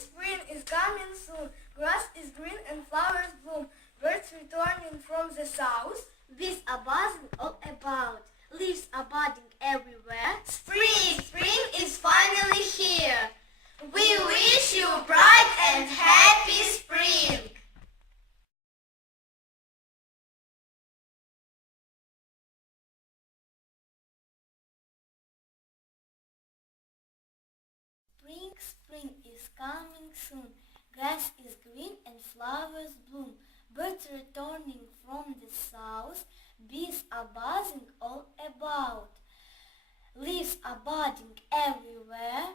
spring is coming soon. Grass is green and flowers bloom. Birds returning from the south. Bees are buzzing all about. Leaves are budding everywhere. soon. Grass is green and flowers bloom. Birds returning from the south, bees are buzzing all about. Leaves are budding everywhere,